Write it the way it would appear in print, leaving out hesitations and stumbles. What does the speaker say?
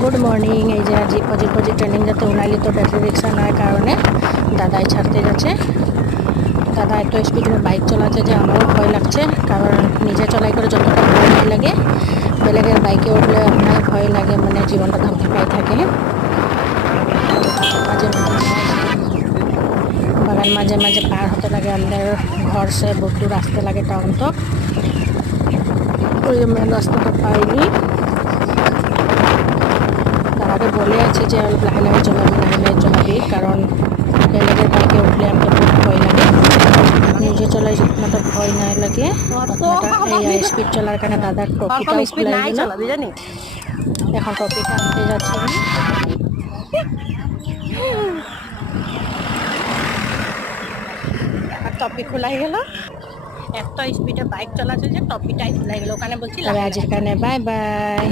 Good morning. এই যে আজ পজি ট্রেনিং যাতে উনাইলে তো ব্যাটারি রিক্সা নয় কারণে দাদাই ছাড়তে যাচ্ছে। দাদা এত স্পিডে বাইক চালাচ্ছে যে আমারও ভয় লাগছে, কারণ নিজে চলাই করে যতটা ভয় নাই লাগে, বেলেগের বাইকে উঠলে আপনার ভয় লাগে, মানে জীবনটা ধমকে পাই থাকে। বাগান মাঝে মাঝে পার হতে লাগে, আমাদের ঘর সে বহুত দূর আসতে লাগে টাউন তক। ওই মেন রাস্তাটা পাইনি। দাদাকে বলে আছি যে লাহে লাহে চলাবি, কারণ বেলেগের বাইকে উঠলে আমাকে বহুত ভয় লাগে। নিজে চলাই जितना ভয় নাই লাগে, এই স্পিড চলার কারণে দাদার টপিটাও খুলাই গেল। এখন টপিটা আনতে যাচ্ছি আমি। আর টপিক খোলাই গেল, এত স্পিডে বাইক চালাচ্ছে যে টপিটাই খোলাই গেল। ওখানে বলছি আজের কারণে বাই বাই।